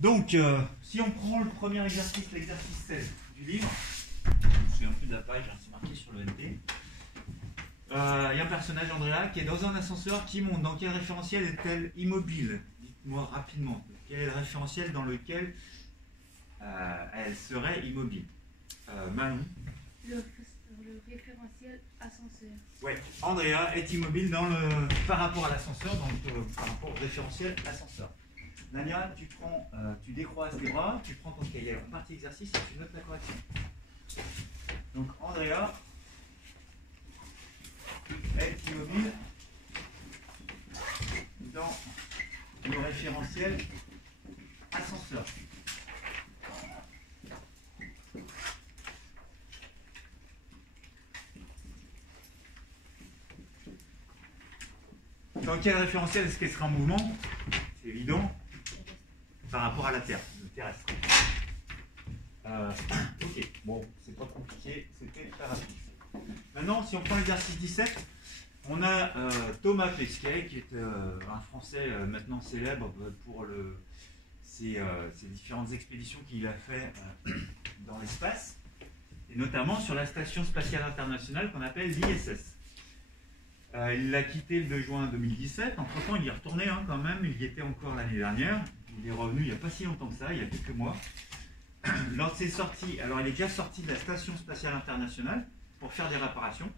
Donc, si on prend le premier exercice, l'exercice 16 du livre, je me souviens plus de la page, c'est marqué sur le NT. Il y a un personnage, Andrea, qui est dans un ascenseur qui monte. Dans quel référentiel est-elle immobile? Dites-moi rapidement. Quel est le référentiel dans lequel elle serait immobile? Manon? Le référentiel ascenseur. Oui, Andrea est immobile par rapport à l'ascenseur, donc par rapport au référentiel ascenseur. Nania, tu décroises tes bras, tu prends ton cahier en partie exercice et tu notes la correction. Donc Andrea est immobile dans le référentiel ascenseur. Dans quel référentiel est-ce qu'elle sera en mouvement? C'est évident, par rapport à la Terre, le terrestre. Ok, bon, c'est pas compliqué, c'était très rapide. Maintenant, si on prend l'exercice 17, on a Thomas Pesquet, qui est un Français maintenant célèbre pour ses différentes expéditions qu'il a fait dans l'espace, et notamment sur la Station Spatiale Internationale qu'on appelle l'ISS. Il l'a quitté le 2 juin 2017, entre-temps il y est retourné quand même, il y était encore l'année dernière, il est revenu il n'y a pas si longtemps que ça, il y a quelques mois. Lors de ses sorties, alors il est déjà sorti de la Station Spatiale Internationale pour faire des réparations.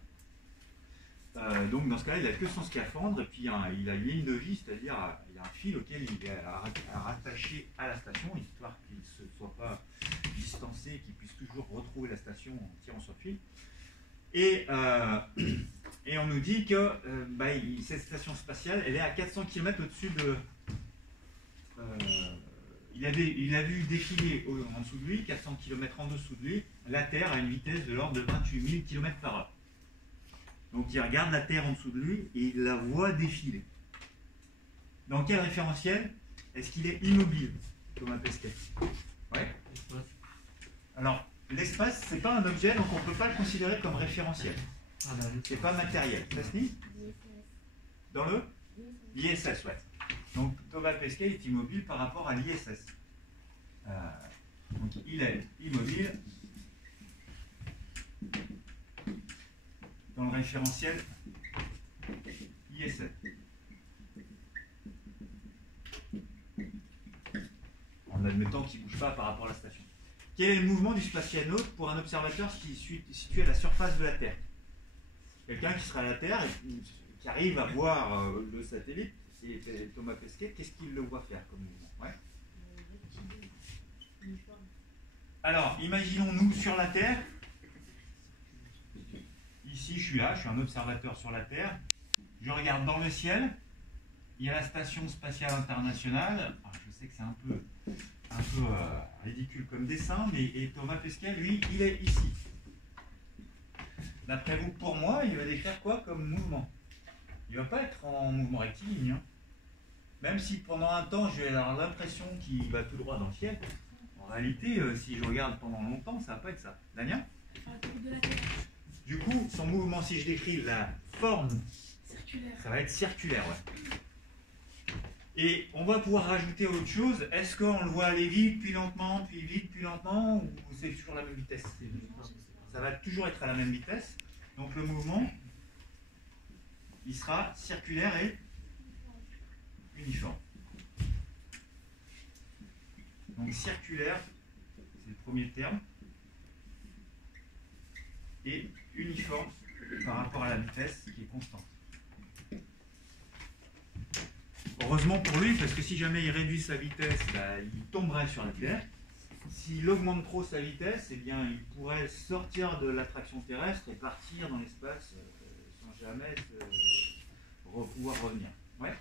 Donc dans ce cas-là, il n'a que son scaphandre, et puis il a une ligne de vie, c'est-à-dire il y a un fil auquel il est rattaché à la station, histoire qu'il ne se soit pas distancé, qu'il puisse toujours retrouver la station en tirant sur le fil. Et on nous dit que cette station spatiale, elle est à 400 km au-dessus de... il a vu défiler en dessous de lui, 400 km en dessous de lui, la Terre à une vitesse de l'ordre de 28 000 km par heure. Donc il regarde la Terre en dessous de lui et il la voit défiler. Dans quel référentiel est-ce qu'il est immobile, Thomas Pesquet? Ouais. Alors, l'espace, c'est pas un objet, donc on ne peut pas le considérer comme référentiel. C'est pas matériel. Ça se dit? Dans le l'ISS, ouais. Donc Thomas Pesquet est immobile par rapport à l'ISS. Donc il est immobile dans le référentiel ISS. En admettant qu'il ne bouge pas par rapport à la station. Quel est le mouvement du spatianaute pour un observateur situé à la surface de la Terre? Quelqu'un qui sera à la Terre et qui arrive à voir le satellite, c'est Thomas Pesquet, qu'est-ce qu'il le voit faire comme mouvement? Ouais. Alors, imaginons-nous sur la Terre. Ici, je suis là, je suis un observateur sur la Terre. Je regarde dans le ciel. Il y a la Station Spatiale Internationale. Alors, je sais que c'est un peu ridicule comme dessin, mais Thomas Pesquet, lui, il est ici. D'après vous, pour moi, il va décrire quoi comme mouvement? Il ne va pas être en mouvement rectiligne. Même si pendant un temps, j'ai l'impression qu'il va tout droit dans le ciel. En réalité, si je regarde pendant longtemps, ça ne va pas être ça. Dania? Du coup, son mouvement, si je décris la forme, circulaire. Ça va être circulaire, ouais. Et on va pouvoir rajouter autre chose. Est-ce qu'on le voit aller vite, puis lentement, puis vite, puis lentement, ou c'est toujours la même vitesse? Ça va toujours être à la même vitesse. Donc le mouvement, il sera circulaire et uniforme. Donc circulaire, c'est le premier terme, et uniforme par rapport à la vitesse qui est constante. Heureusement pour lui, parce que si jamais il réduit sa vitesse, il tomberait sur la Terre. S'il augmente trop sa vitesse, eh bien, il pourrait sortir de l'attraction terrestre et partir dans l'espace sans jamais pouvoir revenir. Ouais.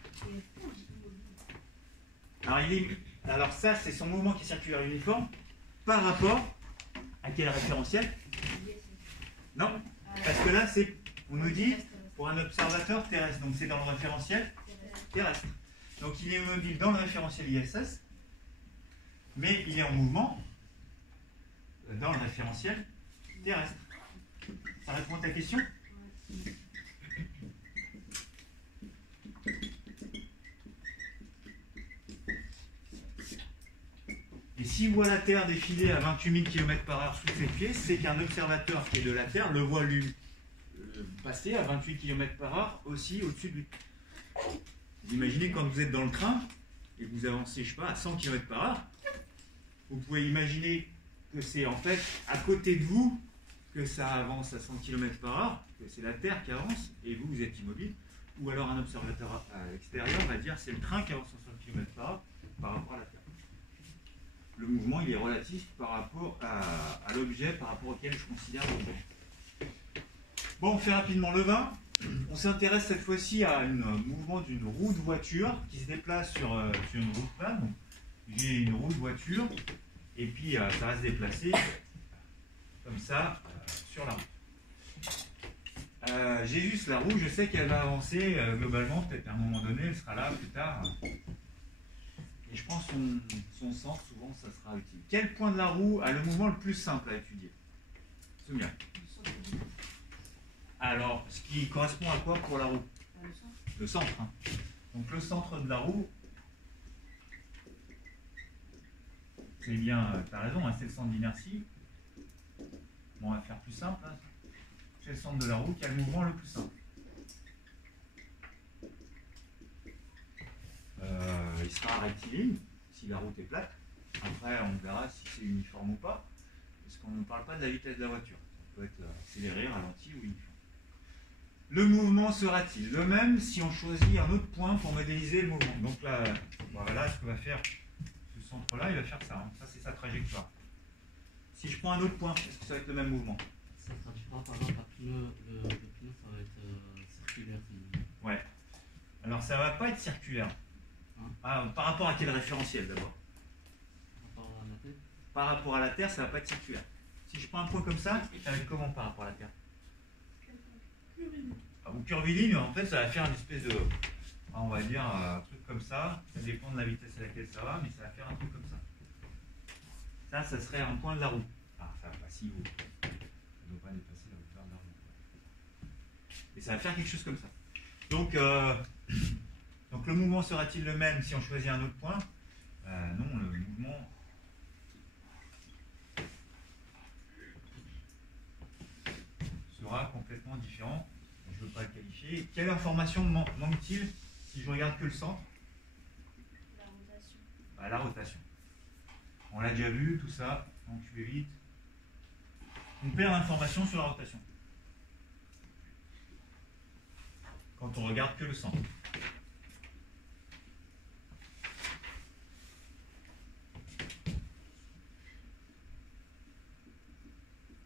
Alors ça, c'est son mouvement qui est circulaire uniforme par rapport à quel référentiel? Non, parce que là, on nous dit pour un observateur terrestre, donc c'est dans le référentiel terrestre. Donc il est immobile dans le référentiel ISS, mais il est en mouvement dans le référentiel terrestre. Ça répond à ta question? s'il voit la Terre défiler à 28 000 km/h sous ses pieds, c'est qu'un observateur qui est de la Terre le voit lui passer à 28 km/h aussi au-dessus de lui. Vous imaginez quand vous êtes dans le train et que vous avancez, je sais pas, à 100 km/h, vous pouvez imaginer que c'est en fait à côté de vous que ça avance à 100 km/h, que c'est la Terre qui avance et vous, vous êtes immobile. Ou alors un observateur extérieur va dire c'est le train qui avance à 100 km/h par rapport à la Terre. Le mouvement il est relatif par rapport à l'objet, par rapport auquel je considère l'objet. Bon, on fait rapidement le 20. On s'intéresse cette fois-ci à un mouvement d'une roue de voiture qui se déplace sur une route plane. Donc, j'ai une roue de voiture et puis ça va se déplacer comme ça sur la route. J'ai juste la roue, je sais qu'elle va avancer globalement, peut-être à un moment donné, elle sera là plus tard. Et je prends son sens, souvent ça sera utile. Quel point de la roue a le mouvement le plus simple à étudier? Soumia. Alors, ce qui correspond à quoi pour la roue? Le centre. Hein. Donc le centre de la roue, c'est bien, tu as raison, hein, c'est le centre d'inertie. Bon, on va faire plus simple. Hein. C'est le centre de la roue qui a le mouvement le plus simple. Il sera rectiligne si la route est plate. Après, on verra si c'est uniforme ou pas, parce qu'on ne parle pas de la vitesse de la voiture. Ça peut être accéléré, ralenti ou uniforme. Le mouvement sera-t-il le même si on choisit un autre point pour modéliser le mouvement? Donc là, voilà, ce que va faire ce centre-là, il va faire ça. Hein. Ça, c'est sa trajectoire. Si je prends un autre point, est-ce que ça va être le même mouvement? Ça sera différent, par exemple, le pneu, ça va être circulaire. Ouais. Alors, ça va pas être circulaire. Hein? Par rapport à quel référentiel d'abord? Par rapport à la Terre. Par rapport à la Terre, ça va pas être circulaire. Si je prends un point comme ça va être comment par rapport à la Terre? Ou curviligne, en fait, ça va faire une espèce de, on va dire, un truc comme ça. Ça dépend de la vitesse à laquelle ça va, mais ça va faire un truc comme ça. Ça serait un point de la roue. Ah, ça va pas si haut. Ça ne doit pas dépasser la hauteur de la roue. Et ça va faire quelque chose comme ça. Donc le mouvement sera-t-il le même si on choisit un autre point? Non, le mouvement sera complètement différent. Je ne veux pas le qualifier. Quelle information manque-t-il si je regarde que le centre? La rotation. La rotation. On l'a déjà vu, tout ça. Donc je vais vite. On perd l'information sur la rotation. Quand on regarde que le centre.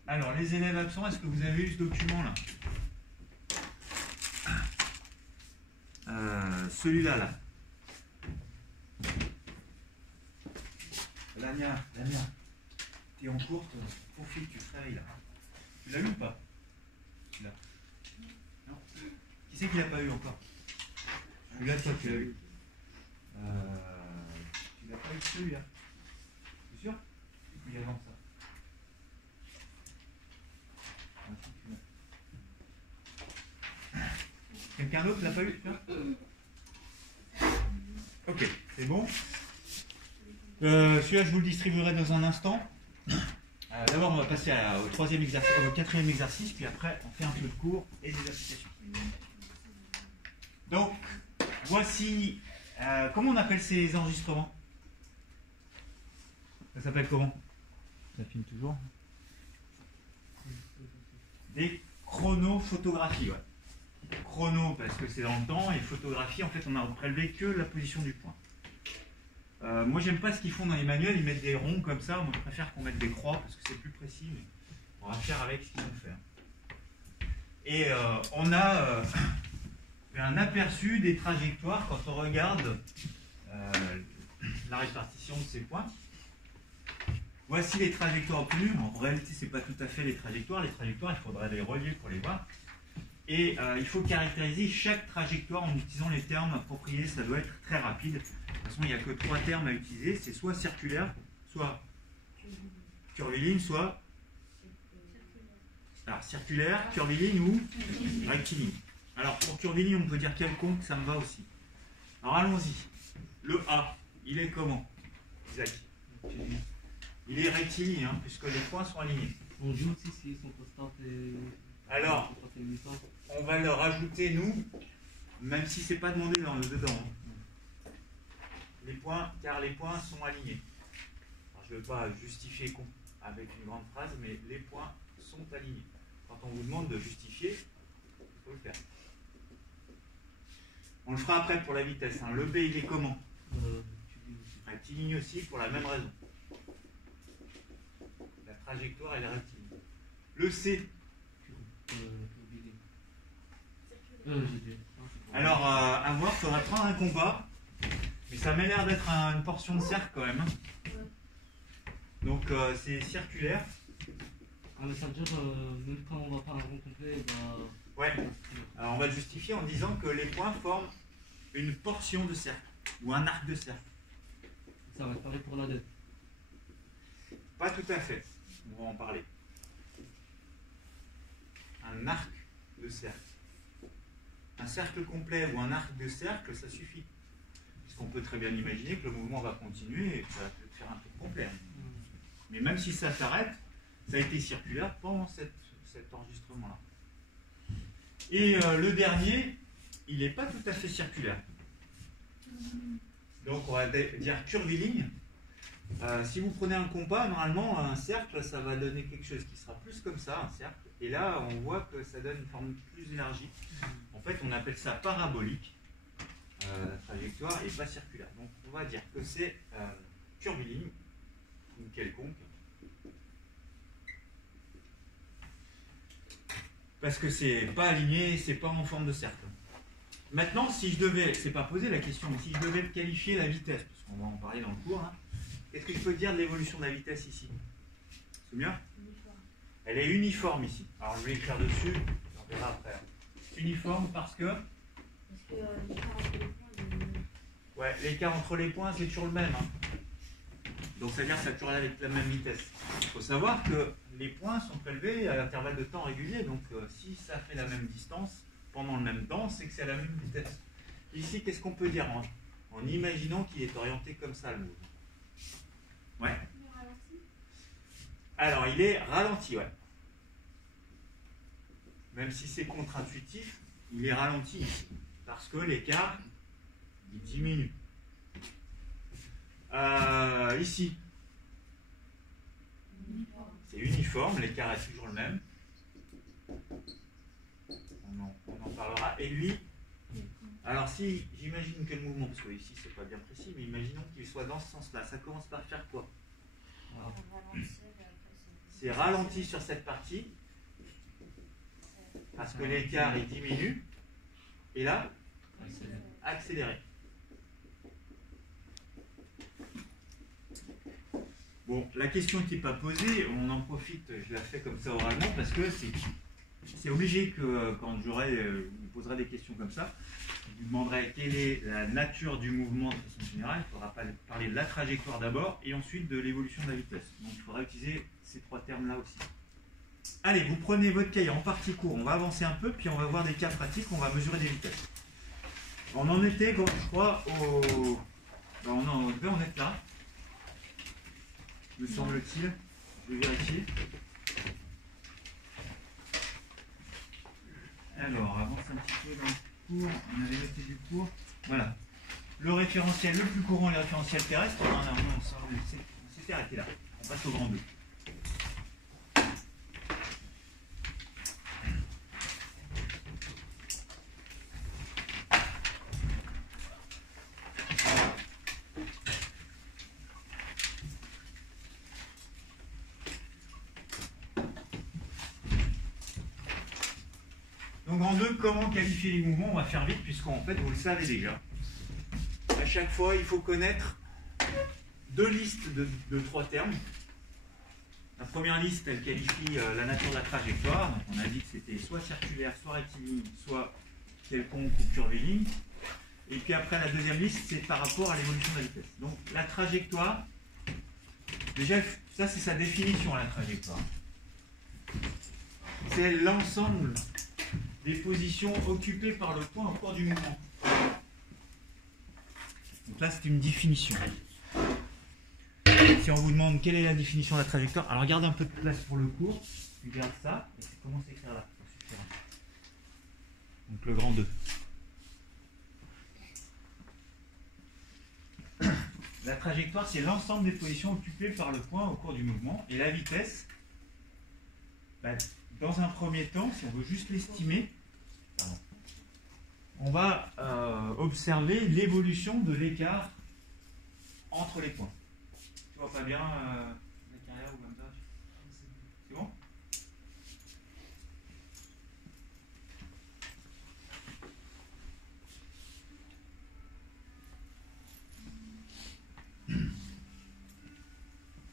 Alors, les élèves absents, est-ce que vous avez eu ce document-là? Celui-là, là. Lania, t'es en cours, profite, tu te réveilles là. Tu l'as eu ou pas? Celui-là. Non. Qui c'est qui l'a pas eu encore? Celui-là, toi, tu l'as eu. Tu l'as pas eu celui-là. C'est sûr? Il avance ça. Quelqu'un d'autre l'a pas eu? Ok, c'est bon. Celui-là, je vous le distribuerai dans un instant. D'abord, on va passer au quatrième exercice, puis après, on fait un peu de cours et des applications. Donc, voici. Comment on appelle ces enregistrements? Ça s'appelle comment? Ça filme toujours? Des chronophotographies, ouais. Chrono parce que c'est dans le temps et photographie, en fait, on n'a prélevé que la position du point. Moi, j'aime pas ce qu'ils font dans les manuels, ils mettent des ronds comme ça. Moi, je préfère qu'on mette des croix parce que c'est plus précis, mais on va faire avec ce qu'ils vont faire. Et on a un aperçu des trajectoires quand on regarde la répartition de ces points. Voici les trajectoires obtenues. En réalité, ce n'est pas tout à fait les trajectoires. Les trajectoires, il faudrait les relier pour les voir. Et il faut caractériser chaque trajectoire en utilisant les termes appropriés. Ça doit être très rapide. De toute façon, il n'y a que 3 termes à utiliser. C'est soit circulaire, soit curviligne, soit... Alors, circulaire, curviligne ou rectiligne. Alors, pour curviligne, on peut dire quelconque, ça me va aussi. Alors, allons-y. Le A, il est comment, Isaac? Il est rectiligne, hein, puisque les points sont alignés. On dit aussi s'ils sont constantes et. Alors, on va leur ajouter, nous, même si c'est pas demandé dedans. Hein. Les points, car les points sont alignés. Alors, je ne veux pas justifier avec une grande phrase, mais les points sont alignés. Quand on vous demande de justifier, il faut le faire. On le fera après pour la vitesse. Hein. Le B, il est comment? Rectiligne aussi pour la même raison. La trajectoire, elle est rectiligne. Le C. Alors, à voir, il faudra prendre un combat. Mais ça m'a l'air d'être une portion de cercle quand même. Hein. Donc, c'est circulaire. Ah, mais ça veut dire, même quand on va faire un rond complet, il va... Ouais. Alors, on va le justifier en disant que les points forment une portion de cercle. Ou un arc de cercle. Ça va être pareil pour la dette. Pas tout à fait. On va en parler. Un arc de cercle. Un cercle complet ou un arc de cercle, ça suffit. Parce qu'on peut très bien imaginer que le mouvement va continuer et que ça va peut faire un truc complet. Mais même si ça s'arrête, ça a été circulaire pendant cet enregistrement-là. Et le dernier, il n'est pas tout à fait circulaire. Donc on va dire curviligne. Si vous prenez un compas, normalement un cercle, ça va donner quelque chose qui sera plus comme ça, un cercle. Et là, on voit que ça donne une forme plus élargie. En fait, on appelle ça parabolique. La trajectoire et pas circulaire. Donc on va dire que c'est curviligne ou quelconque. Parce que c'est pas aligné, c'est pas en forme de cercle. Maintenant, si je devais, c'est pas poser la question, mais si je devais qualifier la vitesse, parce qu'on va en parler dans le cours, hein, qu'est-ce que je peux dire de l'évolution de la vitesse ici? C'est bien? Elle est uniforme ici. Alors je vais écrire dessus, on verra après. Uniforme parce que ouais, l'écart entre les points, c'est toujours le même. Hein. Donc, ça veut dire que ça a toujours avec la même vitesse. Il faut savoir que les points sont prélevés à l'intervalle de temps régulier. Donc, si ça fait la même distance pendant le même temps, c'est que c'est à la même vitesse. Ici, qu'est-ce qu'on peut dire en imaginant qu'il est orienté comme ça, le mouvement? Ouais. Alors, il est ralenti, ouais. Même si c'est contre-intuitif, il est ralenti ici. Parce que l'écart, il diminue. Ici, c'est uniforme, l'écart est toujours le même. On en parlera. Et lui, alors si j'imagine que le mouvement, parce que ici c'est pas bien précis, mais imaginons qu'il soit dans ce sens-là, ça commence par faire quoi? C'est ralenti sur cette partie, parce que l'écart il diminue, et là, accéléré. Bon, la question n'était pas posée, on en profite, je la fais comme ça oralement, parce que c'est obligé que quand vous poserez des questions comme ça, je vous demanderai quelle est la nature du mouvement de façon générale. Il faudra parler de la trajectoire d'abord, et ensuite de l'évolution de la vitesse. Donc il faudra utiliser ces trois termes-là aussi. Allez, vous prenez votre cahier en partie court, on va avancer un peu, puis on va voir des cas pratiques, on va mesurer des vitesses. On en était, je crois, on devait en être là. Me semble-t-il, je vais vérifier. Alors, avance un petit peu dans le cours, on avait noté du cours. Voilà. Le référentiel le plus courant est le référentiel terrestre. On s'était arrêté là. On passe au grand 2. Donc en 2, comment qualifier les mouvements? On va faire vite puisqu'en fait vous le savez déjà. À chaque fois, il faut connaître deux listes de trois termes. La première liste, elle qualifie la nature de la trajectoire. Donc on a dit que c'était soit circulaire, soit rectiligne, soit quelconque ou curviligne. Et puis après, la deuxième liste, c'est par rapport à l'évolution de la vitesse. Donc la trajectoire, déjà, ça c'est sa définition, la trajectoire. C'est l'ensemble des positions occupées par le point au cours du mouvement. Donc là, c'est une définition. si on vous demande quelle est la définition de la trajectoire, alors garde un peu de place pour le cours, tu gardes ça, et tu commences à écrire là. Ça suffira. Donc le grand 2. La trajectoire, c'est l'ensemble des positions occupées par le point au cours du mouvement. Et la vitesse, bah, dans un premier temps, si on veut juste l'estimer, on va observer l'évolution de l'écart entre les points. Tu vois pas bien Zakaria ou comme ça? C'est bon?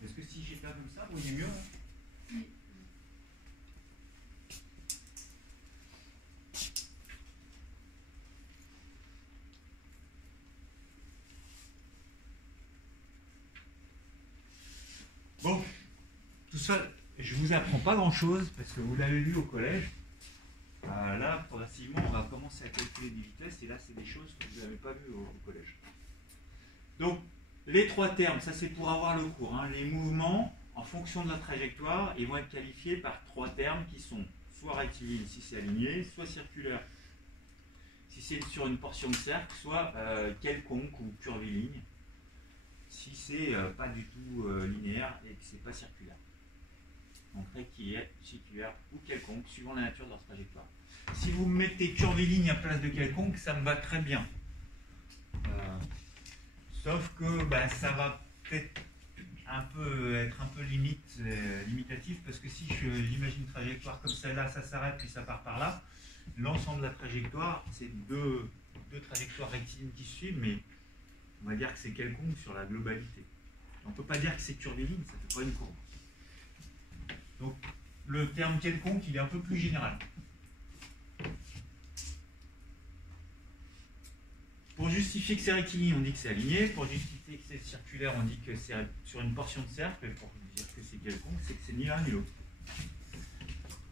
Est-ce que si j'ai fait comme ça, vous voyez mieux là? Bon, tout ça, je vous apprends pas grand chose parce que vous l'avez lu au collège. Là, progressivement, on va commencer à calculer des vitesses et là, c'est des choses que vous n'avez pas vues au collège. Donc, les trois termes, ça c'est pour avoir le cours. Hein. Les mouvements, en fonction de la trajectoire, ils vont être qualifiés par trois termes qui sont soit rectiligne si c'est aligné, soit circulaire si c'est sur une portion de cercle, soit quelconque ou curviligne si c'est pas du tout linéaire et que c'est pas circulaire. Donc rectiligne, circulaire ou quelconque, suivant la nature de leur trajectoire. Si vous mettez curviligne à place de quelconque, ça me va très bien. Sauf que ça va peut-être être un peu limitatif, parce que si j'imagine une trajectoire comme celle-là, ça s'arrête puis ça part par là, l'ensemble de la trajectoire, c'est deux trajectoires rectilignes qui suivent, mais on va dire que c'est quelconque sur la globalité. On ne peut pas dire que c'est curviligne, ça ne fait pas une courbe. Donc le terme quelconque, il est un peu plus général. Pour justifier que c'est rectiligne, on dit que c'est aligné. Pour justifier que c'est circulaire, on dit que c'est sur une portion de cercle. Et pour dire que c'est quelconque, c'est que c'est ni l'un ni l'autre.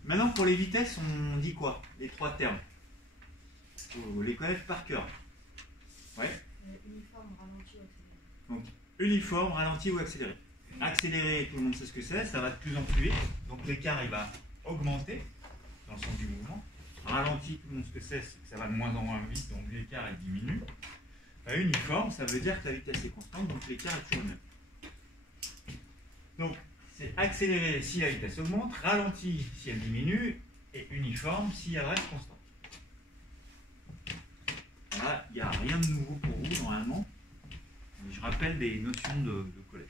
Maintenant, pour les vitesses, on dit quoi? Les trois termes. Vous les connaître par cœur. Ouais. Uniforme, ralenti ou accéléré. Donc, uniforme, ralenti ou accéléré. Accéléré, tout le monde sait ce que c'est, ça va de plus en plus vite. Donc l'écart, il va augmenter dans le sens du mouvement. Ralenti, tout le monde sait ce que c'est, que ça va de moins en moins vite, donc l'écart il diminue. Uniforme, ça veut dire que la vitesse est constante, donc l'écart est toujours le même. Donc c'est accéléré si la vitesse augmente, ralenti si elle diminue, et uniforme si elle reste constante. Là, il n'y a rien de nouveau pour vous normalement. Mais je rappelle des notions de collège.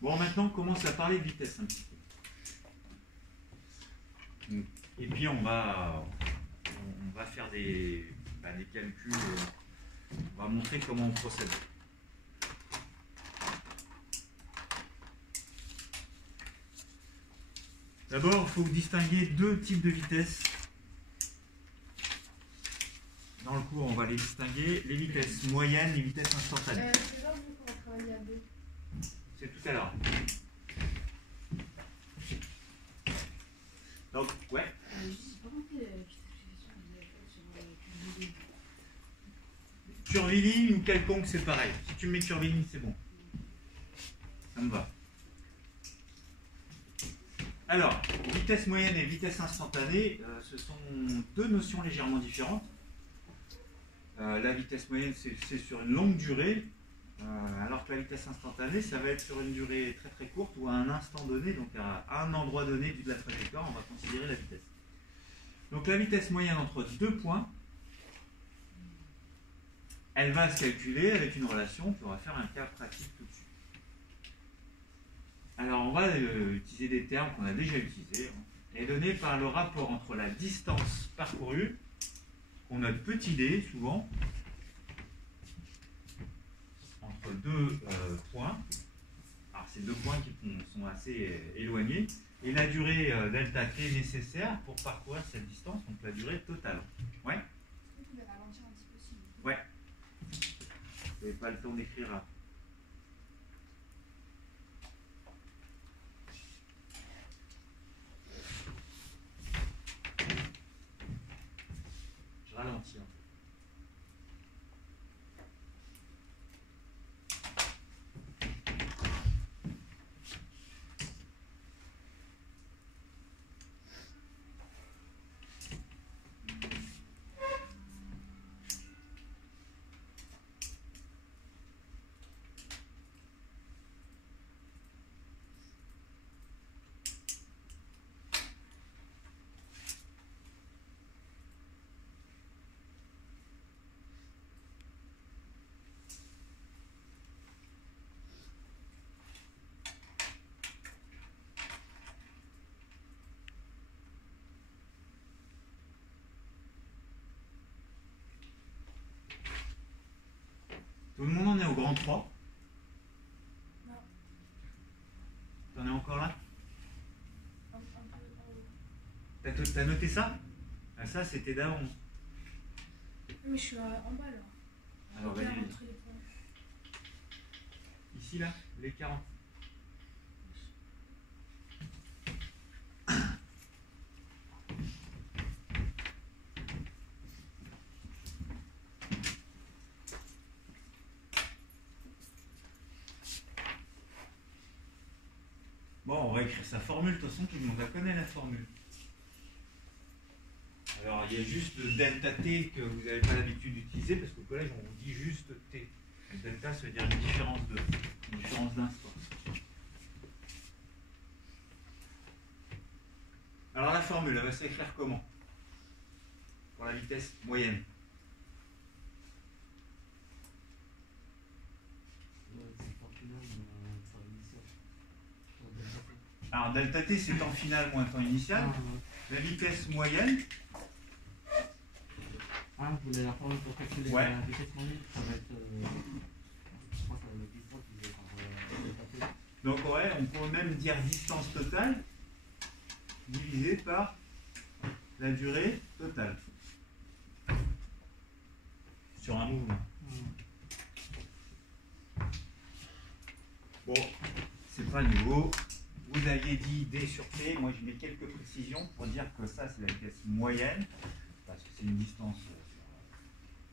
Bon, maintenant on commence à parler de vitesse un petit peu. Et puis on va faire des calculs, on va montrer comment on procède. D'abord, il faut distinguer deux types de vitesses. Dans le cours, on va les distinguer, les vitesses moyennes, les vitesses instantanées. C'est là où on va travailler à deux. C'est tout à l'heure. Donc, ouais. Je sais pas quelle justification vous avez faite sur le Curviligne ou quelconque, c'est pareil. Si tu mets curviligne, c'est bon. Ça me va. Alors, vitesse moyenne et vitesse instantanée, ce sont deux notions légèrement différentes. La vitesse moyenne, c'est sur une longue durée, alors que la vitesse instantanée, ça va être sur une durée très très courte ou à un instant donné, donc à un endroit donné de la trajectoire, on va considérer la vitesse. Donc la vitesse moyenne entre deux points, elle va se calculer avec une relation, puis on va faire un cas pratique tout de suite. Alors on va utiliser des termes qu'on a déjà utilisés, et donnés par le rapport entre la distance parcourue qu'on a de petits dés, souvent, entre deux points. Alors, c'est deux points qui sont assez éloignés. Et la durée delta t nécessaire pour parcourir cette distance, donc la durée totale. Ouais. Est-ce que vous pouvez ralentir un petit peu s'il vous plaît? Ouais. Vous n'avez pas le temps d'écrire là. Je ralentis un peu. Tout le monde en est au grand 3? Non. T'en es encore là? Un peu en haut. T'as noté ça? Ah, ça, c'était d'avant. Mais je suis en bas là. Alors, Regarde vas-y. entre les points. Ici, là, les 40. Bon, on va écrire sa formule, de toute façon, tout le monde la connaît, la formule. Alors, il y a juste le delta t que vous n'avez pas l'habitude d'utiliser, parce qu'au collège, on vous dit juste t. Le delta, ça veut dire une différence d'instant. Alors, la formule, elle va s'écrire comment? Pour la vitesse moyenne. C'est pas final, ça initial. Delta t. Alors, delta t, c'est temps final moins temps initial. Ah, La vitesse moyenne, ah, vous voulez la formule pour calculer Ouais. la vitesse moyenne? Ça va être. Moi, ça va être distance divisé par delta t. donc ouais, on pourrait même dire distance totale divisée par la durée totale sur un mouvement. Bon, c'est pas nouveau. Vous aviez dit d sur t, moi je mets quelques précisions pour dire que ça c'est la vitesse moyenne, parce que c'est une distance sur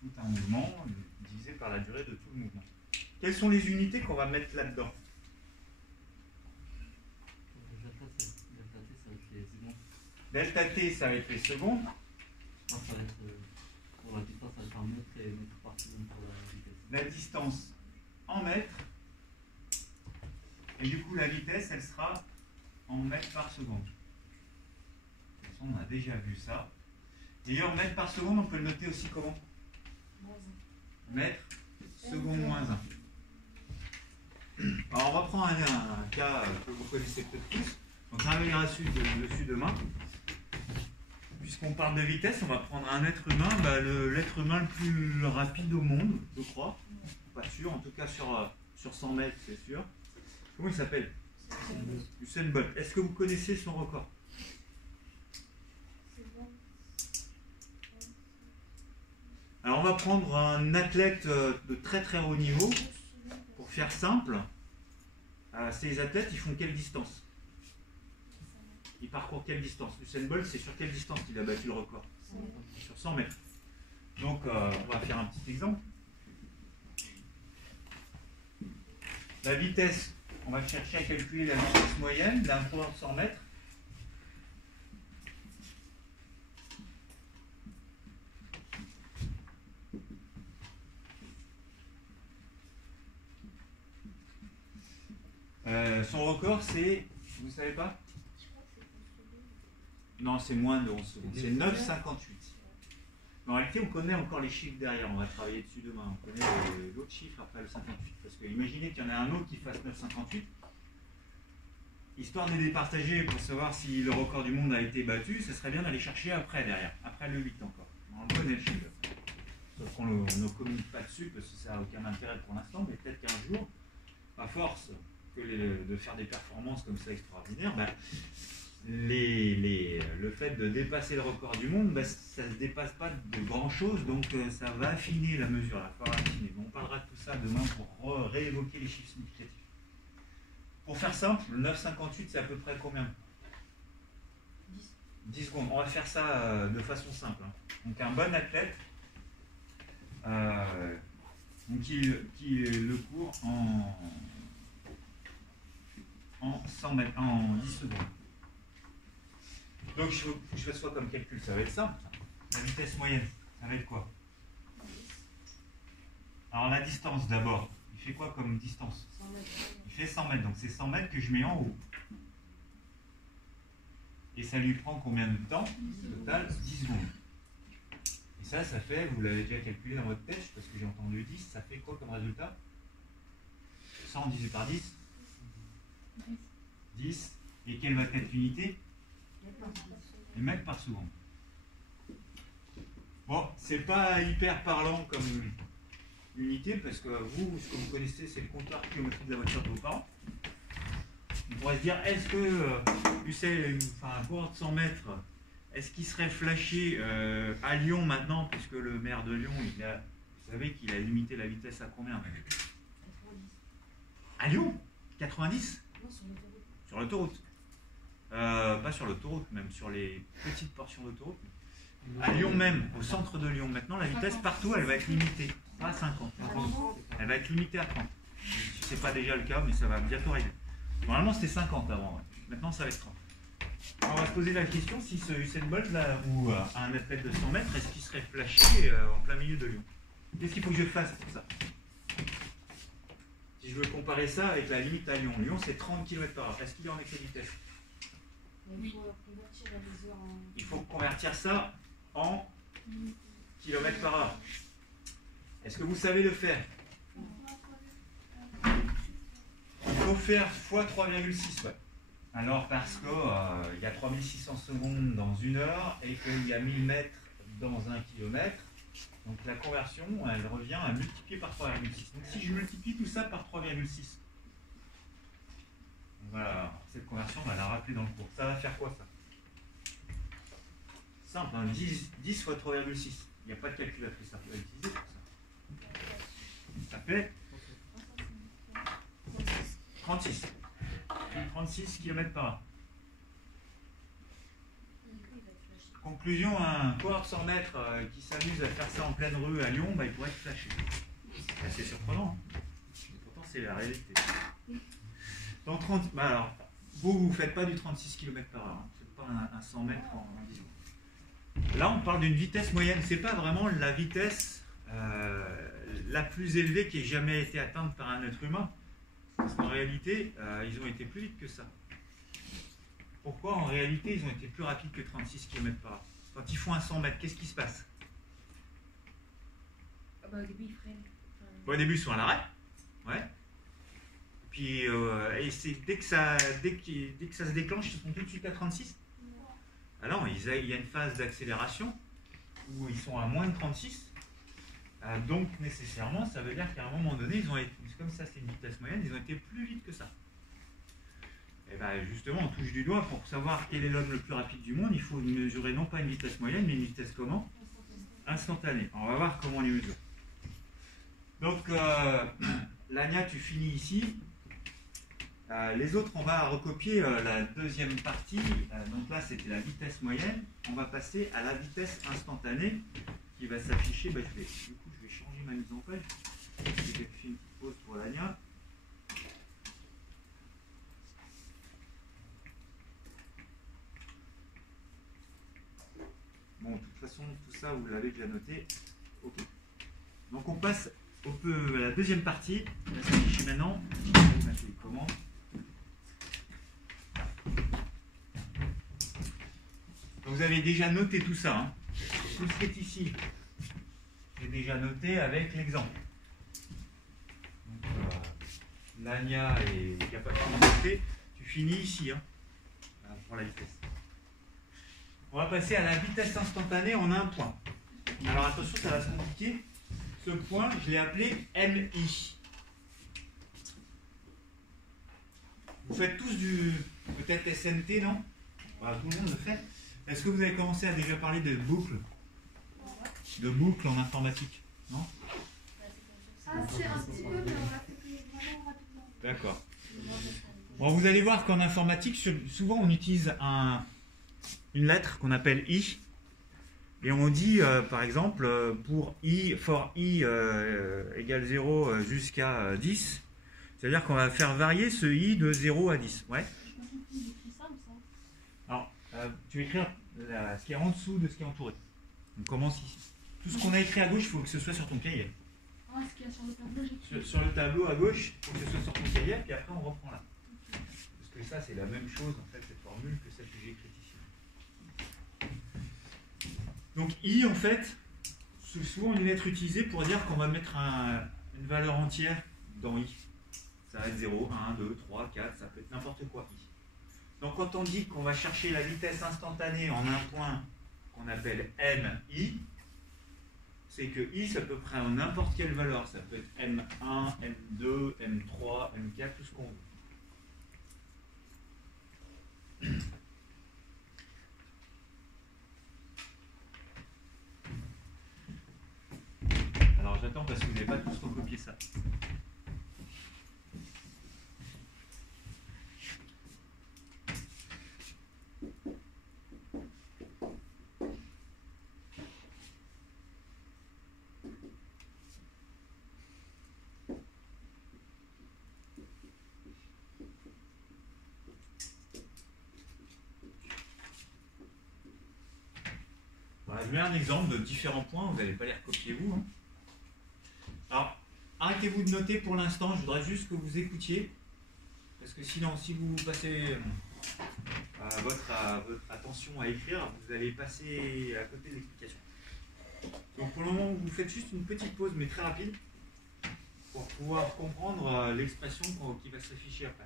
tout un mouvement divisée par la durée de tout le mouvement. Quelles sont les unités qu'on va mettre là-dedans? Delta t, ça va être les secondes. Delta t, ça va être les secondes. Non, ça va être. Pour la distance, ça va être en mètres et mètres par seconde pour la vitesse. La distance en mètres. Et du coup, la vitesse, elle sera en mètres par seconde. De toute façon, on a déjà vu ça. D'ailleurs, mètres par seconde, on peut le noter aussi comment? Moins Mètres seconde moins 1. Alors, on va prendre un cas que vous connaissez peut-être tous. On travaillera dessus demain. Puisqu'on parle de vitesse, on va prendre un être humain, l'être humain le plus rapide au monde, je crois. Pas sûr, en tout cas sur 100 mètres, c'est sûr. Comment il s'appelle? Usain Bolt. Est-ce que vous connaissez son record? C'est bon. Alors on va prendre un athlète de très très haut niveau. Pour faire simple, ces athlètes, ils font quelle distance? Ils parcourent quelle distance? Usain Bolt, c'est sur quelle distance qu'il a battu le record? Sur 100 mètres. Donc on va faire un petit exemple. La vitesse, on va chercher à calculer la vitesse moyenne d'un coureur de 100 mètres. Son record, c'est, vous savez pas? Non, c'est moins de 11 secondes. C'est 9,58. Mais en réalité, on connaît encore les chiffres derrière. On va travailler dessus demain. On connaît l'autre chiffre après le 58. Parce que imaginez qu'il y en a un autre qui fasse 9,58. Histoire de les départager pour savoir si le record du monde a été battu, ce serait bien d'aller chercher après derrière. Après le 8 encore. un bon échelle. Sauf qu'on ne communique pas dessus parce que ça n'a aucun intérêt pour l'instant, mais peut-être qu'un jour, à force de faire des performances comme ça extraordinaires, ben, le fait de dépasser le record du monde, ben, ça ne se dépasse pas de grand chose, donc ça va affiner la mesure, la fois affiner. Bon, on parlera de tout ça demain pour réévoquer les chiffres significatifs. Pour faire simple, le 9,58 c'est à peu près combien? 10 secondes. On va faire ça de façon simple. Hein. Donc un bon athlète qui le court en 100 mètres, en 10 secondes. Donc il faut que je fasse quoi comme calcul? Ça va être simple. La vitesse moyenne, ça va être quoi? Alors la distance d'abord. Il fait quoi comme distance? 100 mètres. Il fait 100 mètres. Donc c'est 100 mètres que je mets en haut. Et ça lui prend combien de temps? Total 10 secondes. Et ça fait, vous l'avez déjà calculé dans votre tête, parce que j'ai entendu 10, ça fait quoi comme résultat? 100 divisé par 10? 10. Et quelle va être l'unité? Les mètres par seconde. Bon, c'est pas hyper parlant comme unité, parce que vous, ce que vous connaissez, c'est le compteur kilométrique de la voiture de vos parents. On pourrait se dire, est-ce que un coureur de 100 mètres, est-ce qu'il serait flashé à Lyon maintenant, puisque le maire de Lyon, vous savez qu'il a limité la vitesse à combien? 90. À Lyon 90? Non, sur l'autoroute. Sur l'autoroute. Pas sur l'autoroute, même sur les petites portions d'autoroute. À Lyon même, au centre de Lyon, maintenant, la vitesse partout, elle va être limitée. Pas à 50. Elle va être limitée à 30. Si ce n'est pas déjà le cas, mais ça va bientôt arriver. Normalement, c'était 50 avant. Ouais. Maintenant, ça va être 30. Alors, on va se poser la question si ce Usain Bolt là, ou un athlète de 100 mètres, est-ce qu'il serait flashé en plein milieu de Lyon? Qu'est-ce qu'il faut que je fasse pour ça? Si je veux comparer ça avec la limite à Lyon, Lyon c'est 30 km/h. Est-ce qu'il est en excès de vitesse? Il faut convertir les heures en. Il faut convertir ça en km/h. Est-ce que vous savez le faire? Il faut faire x 3,6. Ouais. Alors parce qu'il y a 3600 secondes dans une heure et qu'il y a 1000 mètres dans un kilomètre. Donc la conversion, elle revient à multiplier par 3,6. Donc si je multiplie tout ça par 3,6, voilà, cette conversion, on va la rappeler dans le cours. Ça va faire quoi ça? Simple, hein, 10 fois 3,6. Il n'y a pas de calculatrice à utiliser pour ça. Ça fait 36. 36 km/h. Conclusion, un coureur de 100 mètres qui s'amuse à faire ça en pleine rue à Lyon, il pourrait être flashé. C'est assez surprenant. Hein. Et pourtant, c'est la réalité. Dans 30, alors, vous ne faites pas du 36 km/h. Hein. Vous ne faites pas un 100 mètres en 10 secondes. Là, on parle d'une vitesse moyenne. Ce n'est pas vraiment la vitesse la plus élevée qui ait jamais été atteinte par un être humain. Parce qu'en réalité, ils ont été plus vite que ça. Pourquoi en réalité ils ont été plus rapides que 36 km/h? Quand ils font un 100 mètres, qu'est-ce qui se passe? Au début, ils freinent. Au début, ils sont à l'arrêt. Ouais. Puis, et c'est dès que ça se déclenche, ils sont tout de suite à 36. Alors, il y a une phase d'accélération où ils sont à moins de 36. Donc, nécessairement, ça veut dire qu'à un moment donné, ils ont été, comme ça c'est une vitesse moyenne, ils ont été plus vite que ça. Et bien justement, on touche du doigt pour savoir quel est l'homme le plus rapide du monde. Il faut mesurer non pas une vitesse moyenne, mais une vitesse comment? Instantanée. On va voir comment on les mesure. Donc, Lania, tu finis ici. Les autres, on va recopier la deuxième partie. Donc là, c'était la vitesse moyenne. On va passer à la vitesse instantanée qui va s'afficher. Du coup, je vais changer ma mise en page. Je vais faire une petite pause pour Lania. Bon, de toute façon, tout ça, vous l'avez déjà noté. Ok. Donc, on passe à la deuxième partie. On va s'afficher maintenant. Je vais mettre les commandes. Donc, vous avez déjà noté tout ça. Hein. Tout ce qui est ici, j'ai déjà noté avec l'exemple. Donc, Lania est capable de noter. Tu finis ici hein, pour la vitesse. On va passer à la vitesse instantanée en un point. Alors attention, ça va se compliquer. Ce point, je l'ai appelé MI. Vous faites tous du peut-être SNT, non? Voilà, tout le monde le fait. Est-ce que vous avez commencé à déjà parler de boucles? De boucles en informatique? Non? Ah, c'est un petit peu, mais on va faire vraiment rapidement. D'accord. Bon, vous allez voir qu'en informatique, souvent on utilise une lettre qu'on appelle I. Et on dit, par exemple, pour I, for I égale 0 jusqu'à 10, c'est-à-dire qu'on va faire varier ce I de 0 à 10. Ouais. Alors, tu vas écrire ce qui est en dessous de ce qui est entouré. On commence ici. Tout ce qu'on a écrit à gauche, il faut que ce soit sur ton cahier. Ah, ce qu'il y a sur le tableau, j'écris. Sur le tableau à gauche, il faut que ce soit sur ton cahier, puis après on reprend là. Parce que ça, c'est la même chose, en fait, cette formule, que celle que j'ai écrite ici. Donc I, en fait, c'est souvent une lettre utilisée pour dire qu'on va mettre une valeur entière dans I. Ça va être 0, 1, 2, 3, 4, ça peut être n'importe quoi I. Donc quand on dit qu'on va chercher la vitesse instantanée en un point qu'on appelle MI, c'est que I, ça peut prendre n'importe quelle valeur. Ça peut être M1, M2, M3, M4, tout ce qu'on veut. Alors j'attends parce que vous n'avez pas tous recopié ça. Je mets un exemple de différents points, vous n'allez pas les recopier vous. Hein. Alors, arrêtez-vous de noter pour l'instant, je voudrais juste que vous écoutiez, parce que sinon, si vous passez votre attention à écrire, vous allez passer à côté de l'explication. Donc pour le moment, vous faites juste une petite pause, mais très rapide, pour pouvoir comprendre l'expression qui va s'afficher après.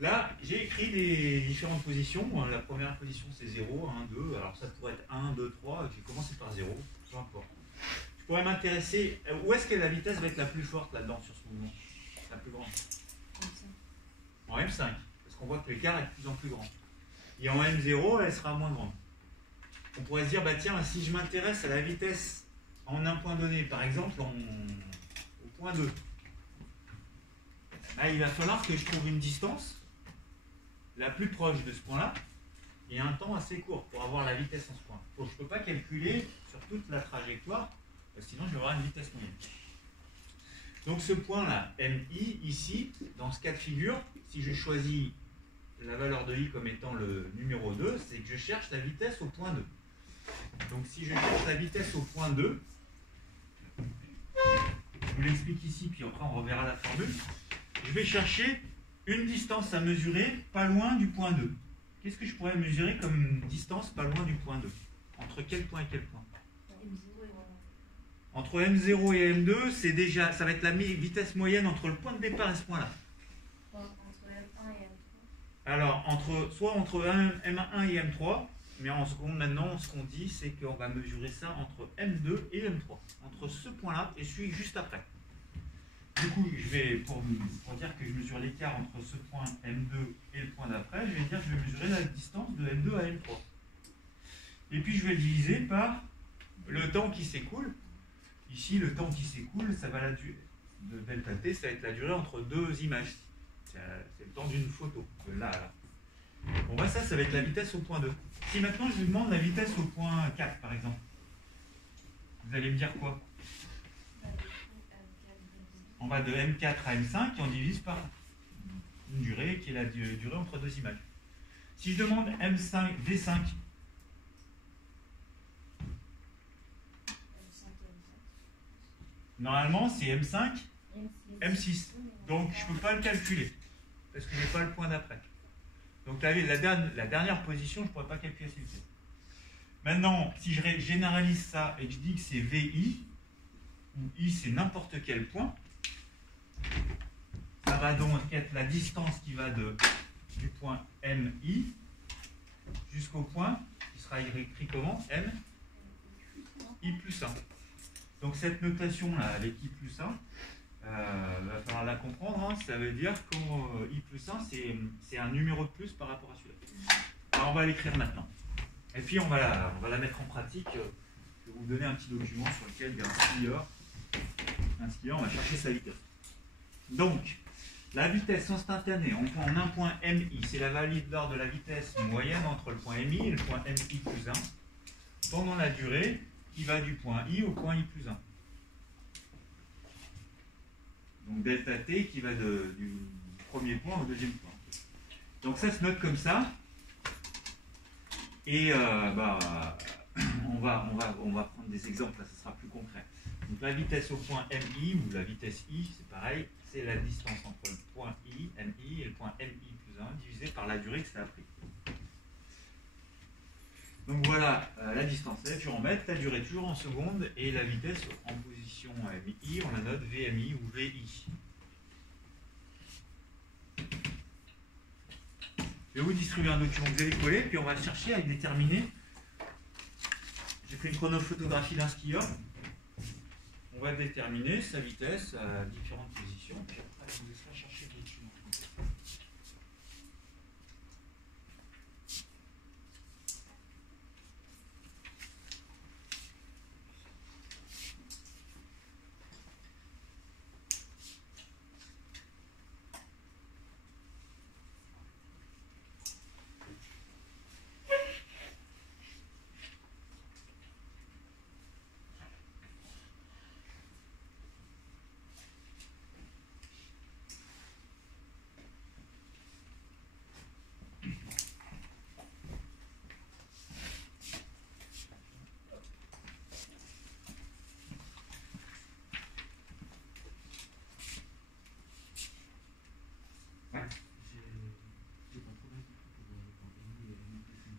Là, j'ai écrit les différentes positions. La première position, c'est 0, 1, 2. Alors ça pourrait être 1, 2, 3. J'ai commencé par 0, peu importe. Je pourrais m'intéresser... Où est-ce que la vitesse va être la plus forte là-dedans, sur ce mouvement? La plus grande? En M5. Parce qu'on voit que l'écart est de plus en plus grand. Et en M0, elle sera moins grande. On pourrait se dire, bah tiens, si je m'intéresse à la vitesse en un point donné, par exemple au point 2, bah, il va falloir que je trouve une distance la plus proche de ce point-là et un temps assez court pour avoir la vitesse en ce point. Donc, je ne peux pas calculer sur toute la trajectoire, sinon je vais avoir une vitesse moyenne. Donc ce point-là, MI, ici, dans ce cas de figure, si je choisis la valeur de I comme étant le numéro 2, c'est que je cherche la vitesse au point 2. Donc si je cherche la vitesse au point 2, je vous l'explique ici, puis après on reverra la formule, je vais chercher une distance à mesurer pas loin du point 2. Qu'est-ce que je pourrais mesurer comme distance pas loin du point 2? Entre quel point et quel point? Entre M0 et M2, c'est déjà, ça va être la vitesse moyenne entre le point de départ et ce point-là. Entre M1 et M3. Alors, soit entre M1 et M3, mais en seconde maintenant, ce qu'on dit, c'est qu'on va mesurer ça entre M2 et M3. Entre ce point-là et celui juste après. Du coup, je vais, pour dire que je mesure l'écart entre ce point M2 et le point d'après, je vais dire que je vais mesurer la distance de M2 à M3. Et puis je vais diviser par le temps qui s'écoule. Ici, le temps qui s'écoule, ça va la durée de delta t, ça va être la durée entre deux images. C'est le temps d'une photo, de là à là. Bon, bah ça va être la vitesse au point 2. Si maintenant je vous demande la vitesse au point 4, par exemple, vous allez me dire quoi? On va de M4 à M5 et on divise par une durée qui est la durée entre deux images. Si je demande M5, V5, normalement c'est M5, M6. Donc je ne peux pas le calculer parce que je n'ai pas le point d'après. Donc la dernière position, je ne pourrais pas calculer cette vitesse. Maintenant, si je généralise ça et que je dis que c'est VI, où I c'est n'importe quel point, ça va donc être la distance qui va du point MI jusqu'au point qui sera écrit comment? I plus 1. Donc cette notation-là, avec I plus 1, va falloir la comprendre. Hein. Ça veut dire que I plus 1, c'est un numéro de plus par rapport à celui-là. Alors on va l'écrire maintenant. Et puis on va la mettre en pratique. Je vais vous donner un petit document sur lequel il y a un skieur. Un skieur, on va chercher sa vitesse. Donc, la vitesse instantanée en un point MI, c'est la valeur de la vitesse moyenne entre le point MI et le point MI plus 1 pendant la durée qui va du point I au point I plus 1. Donc delta T qui va du premier point au deuxième point. Donc ça se note comme ça. Et on va prendre des exemples, là, ça sera plus concret. Donc la vitesse au point MI, ou la vitesse I, c'est pareil, c'est la distance entre le point I, MI, et le point MI plus 1, divisé par la durée que ça a pris. Donc voilà la distance, elle est toujours en mètres, la durée toujours en secondes, et la vitesse en position MI, on la note VMI ou VI. Je vais vous distribuer un document que vous allez coller, puis on va chercher à déterminer. J'ai fait une chronophotographie d'un skieur. On va déterminer sa vitesse à différentes positions, puis après on vous laissera chercher le document.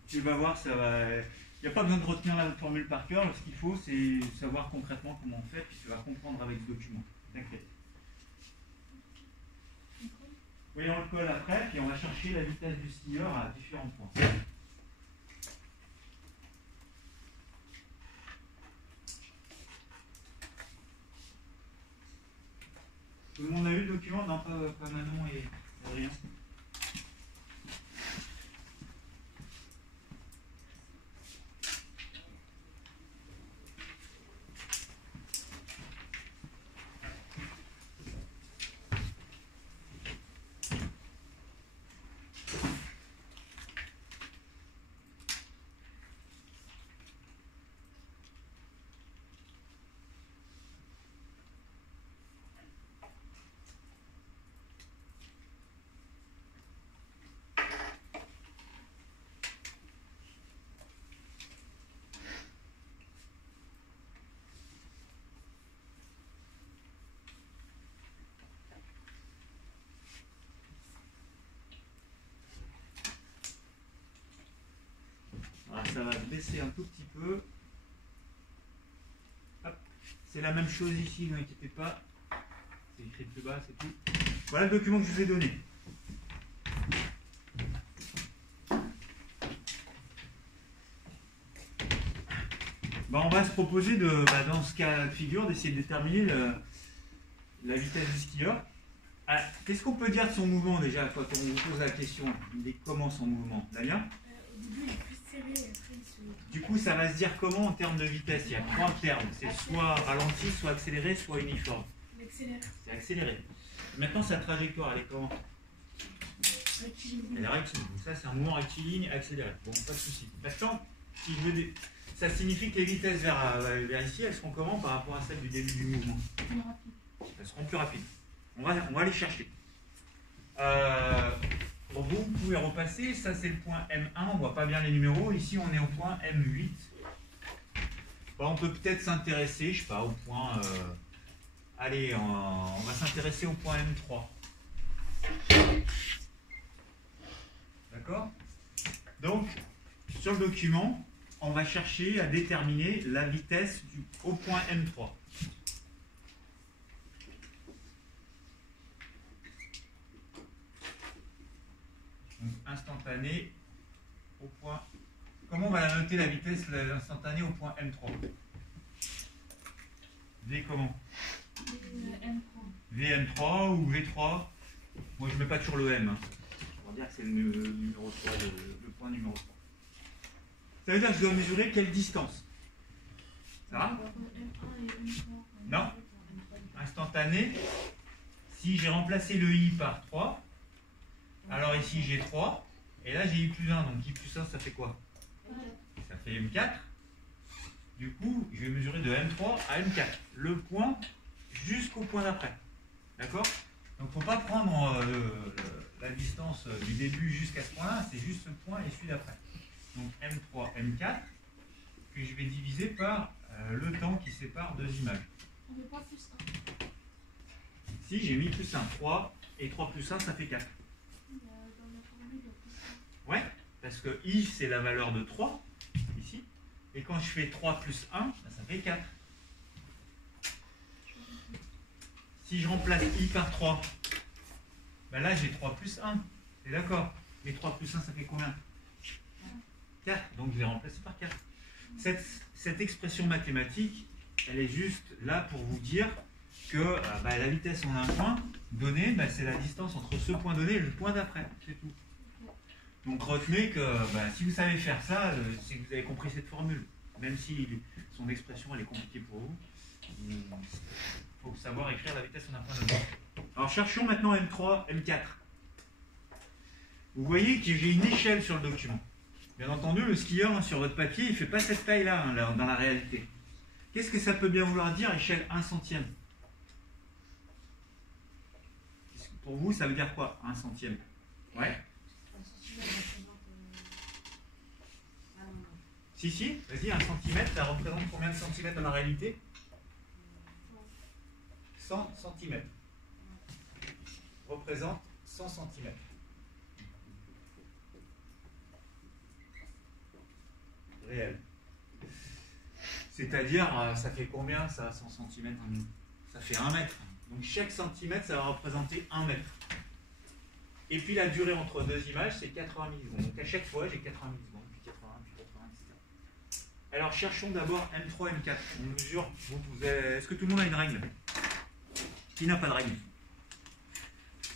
Tu vas voir, ça va. Il n'y a pas besoin de retenir la formule par cœur. Ce qu'il faut, c'est savoir concrètement comment on fait, puis tu vas comprendre avec ce document. T'inquiète. Oui, on le colle après, puis on va chercher la vitesse du skieur à différents points. Tout le monde a eu le document? Non, pas Manon et Adrien. Ça va baisser un tout petit peu. C'est la même chose ici, ne inquiétez pas. C'est écrit plus bas, c'est tout. Voilà le document que je vous ai donné. On va se proposer dans ce cas de figure d'essayer de déterminer la vitesse du skieur. Qu'est-ce qu'on peut dire de son mouvement déjà quand on vous pose la question? Il est comment son mouvement, Damien? Au début, il est plus serré, après il se... Du coup, ça va se dire comment en termes de vitesse? Il y a trois termes. C'est soit ralenti, soit accéléré, soit uniforme. Il accélère. C'est accéléré. Maintenant, sa trajectoire, elle est comment? Rectiligne. Elle est rectiligne. Donc ça, c'est un mouvement rectiligne accéléré. Bon, pas de souci. Maintenant, si je veux ça signifie que les vitesses vers ici, elles seront comment par rapport à celles du début du mouvement? Plus rapide. Elles seront plus rapides. On va les chercher. Vous pouvez repasser. Ça, c'est le point M1. On ne voit pas bien les numéros. Ici, on est au point M8. On peut peut-être s'intéresser, je ne sais pas, au point... allez, on va s'intéresser au point M3. D'accord? Donc, sur le document, on va chercher à déterminer la vitesse au point M3. Donc, instantané au point... Comment on va la noter la vitesse instantanée au point M3? V comment? M3. VM3 ou V3? Moi je ne mets pas toujours le M. Hein. On va dire que c'est le numéro 3, le point numéro 3. Ça veut dire que je dois mesurer quelle distance? Ça va? Non. Instantané. Si j'ai remplacé le I par 3, alors ici j'ai 3, et là j'ai I plus 1, donc I plus 1 ça fait quoi? Ça fait M4. Du coup, je vais mesurer de M3 à M4, le point jusqu'au point d'après. D'accord? Donc il ne faut pas prendre la distance du début jusqu'à ce point-là, c'est juste ce point et celui d'après. Donc M3, M4, que je vais diviser par le temps qui sépare deux images. On n'est pas plus 1. Si j'ai mis plus 1, 3, et 3 plus 1, ça fait 4. Dans la formule, il y a plus 1. Ouais, parce que I, c'est la valeur de 3, ici. Et quand je fais 3 plus 1, ça fait 4. Si je remplace I par 3, ben là j'ai 3 plus 1. C'est d'accord. Mais 3 plus 1, ça fait combien? 4. Donc je l'ai remplacé par 4. Cette expression mathématique, elle est juste là pour vous dire que la vitesse en un point donné, c'est la distance entre ce point donné et le point d'après. C'est tout. Donc retenez que si vous savez faire ça, c'est que vous avez compris cette formule. Même si son expression elle est compliquée pour vous, il faut savoir écrire la vitesse en un point donné. Alors cherchons maintenant M3, M4. Vous voyez que j'ai une échelle sur le document. Bien entendu, le skieur sur votre papier, il ne fait pas cette taille-là dans la réalité. Qu'est-ce que ça peut bien vouloir dire, échelle 1 centième? Pour vous, ça veut dire quoi, 1 centième? Ouais. Si, vas-y, 1 centimètre, ça représente combien de centimètres dans la réalité? 100 centimètres. Représente 100 centimètres. Réel. C'est-à-dire, ça fait combien ça, 100 centimètres? Ça fait 1 mètre. Donc chaque centimètre, ça va représenter 1 mètre. Et puis la durée entre deux images, c'est 80 millisecondes. Donc à chaque fois, j'ai 80 millisecondes, puis 80, puis 80, etc. Alors cherchons d'abord M3, M4. On mesure. Est-ce que tout le monde a une règle? Qui n'a pas de règle?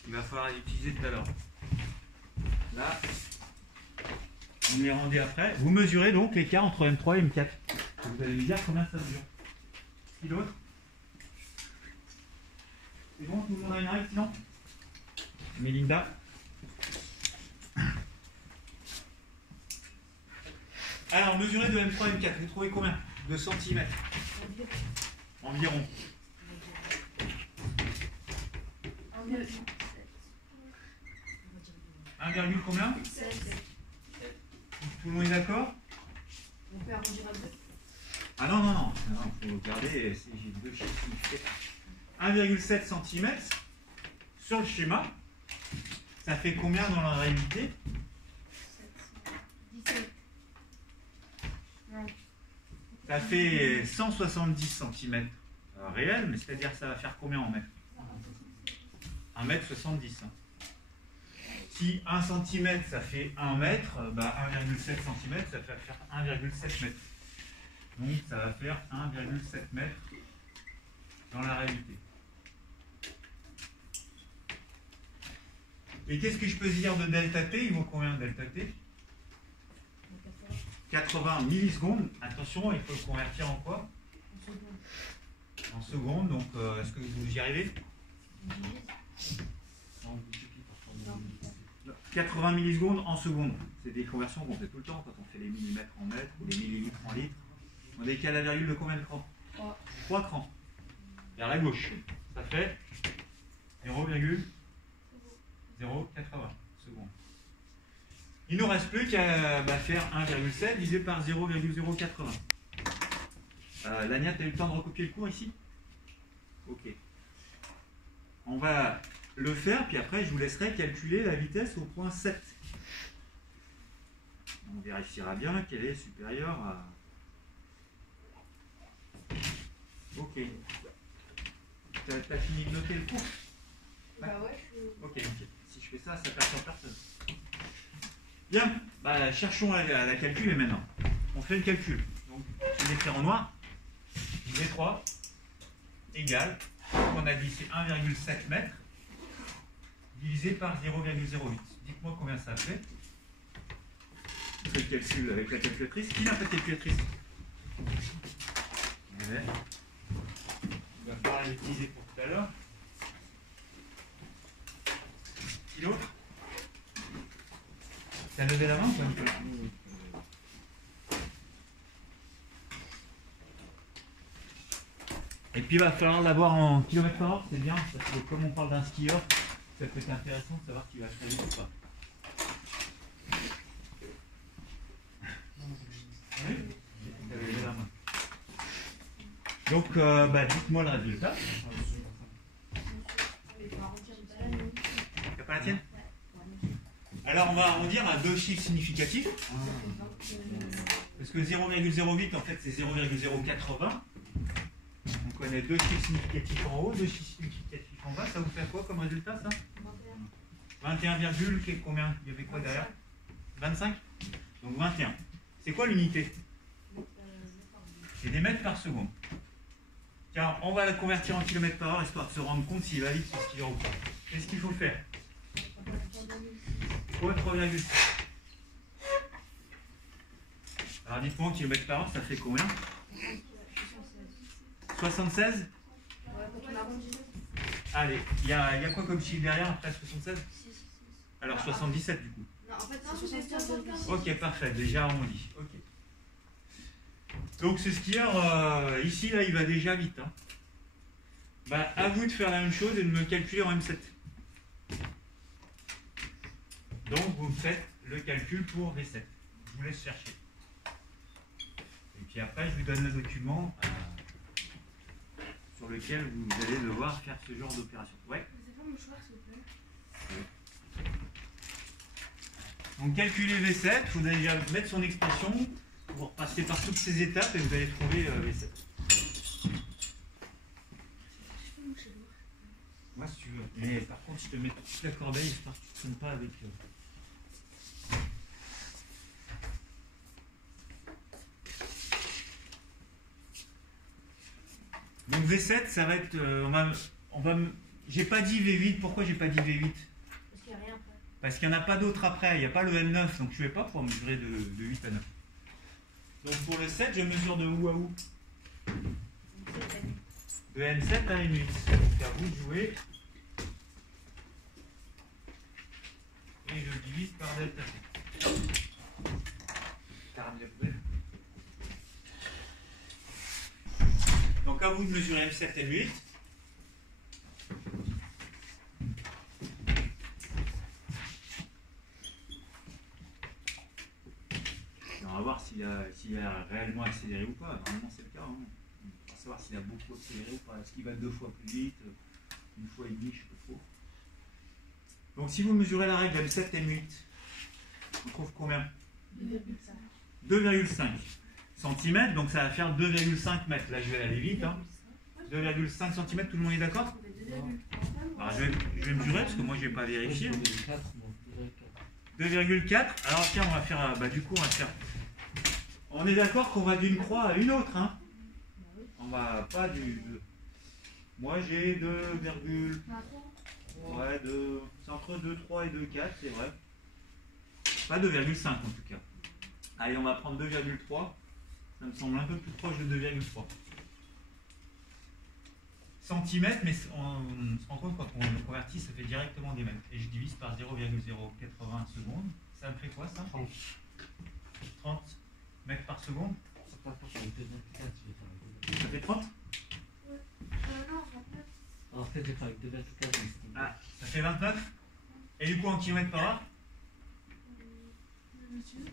Il va falloir l'utiliser tout à l'heure. Là, on les rendait après. Vous mesurez donc l'écart entre M3 et M4. Vous allez me dire combien ça mesure. Qui d'autre? C'est bon, tout le monde a une règle sinon? Mélinda? Alors, mesurer de M3 et M4, vous trouvez combien? De centimètres? Environ. 1, combien? 7. Tout le monde est d'accord? On peut arrondir à 2. Ah non, il faut regarder, j'ai deux chiffres significatifs. 1,7 cm sur le schéma, ça fait combien dans la réalité? 17. Non. Ça fait 170 cm réel, mais c'est-à-dire ça va faire combien en mètres? 1,70 m. Hein. Si 1 cm ça fait 1 mètre, 1,7 cm ça va faire 1,7 m. Donc ça va faire 1,7 m dans la réalité. Et qu'est-ce que je peux dire de delta t? Il vaut combien delta t? 80 millisecondes. Attention, il faut le convertir en quoi? En secondes. Donc est-ce que vous y arrivez? 80 millisecondes en secondes. C'est des conversions qu'on fait tout le temps quand on fait les millimètres en mètres ou les millilitres en litres. On décale la virgule de combien de crans? 3 crans. Vers la gauche. Ça fait 0,080 secondes. Il ne nous reste plus qu'à faire 1,7 divisé par 0,080. Lania, tu as eu le temps de recopier le cours ici? Ok. On va le faire, puis après je vous laisserai calculer la vitesse au point 7. On vérifiera bien qu'elle est supérieure à... Ok. T'as fini de noter le cours? Bah ouais, Ok. Si je fais ça, ça perturbe personne. Bien, cherchons à la calculer maintenant. On fait le calcul. Donc, je vais l'écrire en noir. V3 égale, on a dit c'est 1,7 mètres divisé par 0,08. Dites-moi combien ça fait. Je fais le calcul avec la calculatrice. Qui n'a pas de calculatrice? Ouais. On va pas l'utiliser pour tout à l'heure. Qui l'autre? T'as levé la main ou pas, Nicolas? Et puis il va falloir l'avoir en kilomètres par heure, c'est bien, parce que comme on parle d'un skieur, ça peut être intéressant de savoir qu'il va très vite ou pas. Oui, t'avais levé la main. Donc, dites-moi le résultat. T'as pas la tienne? Alors on va arrondir à deux chiffres significatifs. Parce que 0,08 en fait c'est 0,080. On connaît deux chiffres significatifs en haut, deux chiffres significatifs en bas. Ça vous fait quoi comme résultat ça? 21, combien? Il y avait quoi derrière? 25? Donc 21. C'est quoi l'unité? C'est des mètres par seconde. Tiens, on va la convertir en kilomètres par heure histoire de se rendre compte s'il va vite ce skieur ou pas. Qu'est-ce qu'il faut faire? Ouais, 3,6. Alors dites-moi en kilomètres par heure, ça fait combien? 76? Allez, il y a quoi comme chiffre derrière après 76? Alors 77 du coup. Non, en fait, c'est 75. Ok, parfait, déjà arrondi. Ok. Donc ce skieur, ici, là, il va déjà vite. Hein. Bah, à vous de faire la même chose et de me calculer en M7. Donc vous faites le calcul pour V7. Je vous laisse chercher. Et puis après, je vous donne le document sur lequel vous allez devoir faire ce genre d'opération. Ouais. C'est pas mon choix, s'il vous plaît. Donc calculer V7, il faut déjà mettre son expression, vous repassez par toutes ces étapes et vous allez trouver V7. Moi si tu veux. Mais par contre, je te mets toute la corbeille histoire que tu ne te trompes pas avec... Donc V7, ça va être... j'ai pas dit V8, pourquoi j'ai pas dit V8? Parce qu'il n'y a rien après. Parce qu'il n'y en a pas d'autre après, il n'y a pas le M9, donc je ne vais pas pouvoir mesurer de 8 à 9. Donc pour le 7, je mesure de où à où? De M7 à M8. Donc à vous de jouer. Et je divise par delta C. Donc à vous de mesurer M7 et M8. On va voir s'il a réellement accéléré ou pas. Normalement c'est le cas. Hein. On va savoir s'il a beaucoup accéléré ou pas. Est-ce qu'il va 2 fois plus vite, 1 fois et demi, je ne sais pas trop. Donc si vous mesurez la règle M7 et M8, on trouve combien? 2,5 cm, donc ça va faire 2,5 mètres. Là je vais aller vite. Hein. 2,5 cm, tout le monde est d'accord? Alors, je vais mesurer parce que moi je n'ai pas vérifié. 2,4. Alors tiens, on va faire. Du coup, on va faire. On est d'accord qu'on va d'une croix à une autre, hein? On va pas du. Moi j'ai 2, ouais, c'est entre 2,3 et 2,4, c'est vrai. Pas 2,5 en tout cas. Allez, on va prendre 2,3. Ça me semble un peu plus proche de 2,3 centimètres, mais on se rend compte quand on le convertit, ça fait directement des mètres. Et je divise par 0,080 secondes. Ça me fait quoi ça? 30 mètres par seconde. Ça fait 30? Non, En fait, j'ai fait avec 2,4. Ah, ça fait 29? Et du coup en kilomètres par heure? monsieur,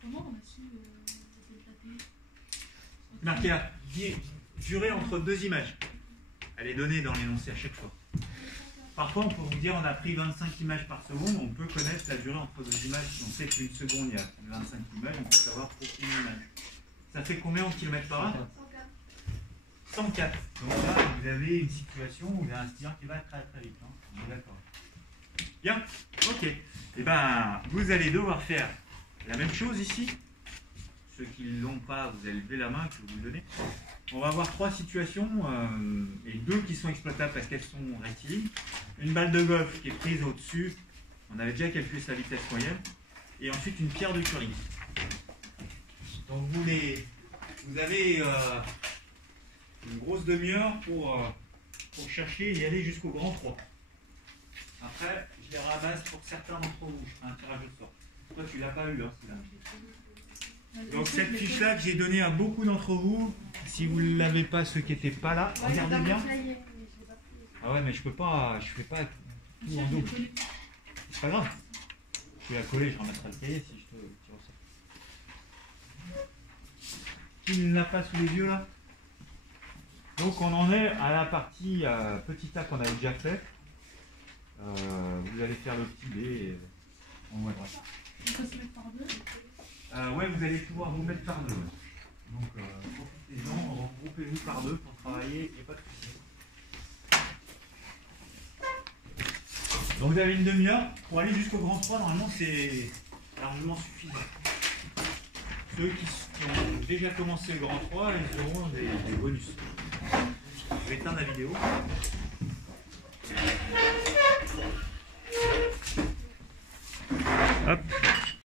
comment on a su c'était éclaté? Marquez là. Durée entre deux images. Elle est donnée dans l'énoncé à chaque fois. Parfois, on peut vous dire on a pris 25 images par seconde, on peut connaître la durée entre deux images. Si on sait qu'une seconde, il y a 25 images, on peut savoir pour une image. Ça fait combien en kilomètres par heure? 104. Donc là, vous avez une situation où il y a un skieur qui va très très vite. Hein. On est d'accord. Bien, ok. Et bien, vous allez devoir faire la même chose ici Ceux qui ne l'ont pas, vous allez lever la main que vous le donnez. On va avoir 3 situations et 2 qui sont exploitables parce qu'elles sont rectilignes. Une balle de golf qui est prise au-dessus. On avait déjà calculé sa vitesse moyenne. Et ensuite une pierre de curling. Donc vous avez une grosse demi-heure pour chercher et y aller jusqu'au grand 3. Après, je les ramasse pour certains d'entre vous. Je ferai un tirage au sort. Toi, tu l'as pas eu, hein, celui-là. Donc cette fiche-là que j'ai donnée à beaucoup d'entre vous, si vous ne l'avez pas, ceux qui n'étaient pas là, regardez bien. Ah ouais, mais je fais pas tout en double. C'est pas grave. Je vais la coller, je ramasserai le cahier si je te tire au sort. Qui ne l'a pas sous les yeux là? Donc on en est à la partie petit A qu'on avait déjà fait. Vous allez faire le petit B et on voit droite. On peut se mettre par deux. Ouais, vous allez pouvoir vous mettre par deux. Donc profitez-en, regroupez-vous par deux pour travailler, il n'y a pas de souci. Donc vous avez une demi-heure. Pour aller jusqu'au grand 3, normalement c'est largement suffisant. Ceux qui ont déjà commencé le grand 3, ils auront des bonus. Je vais éteindre la vidéo. Hop.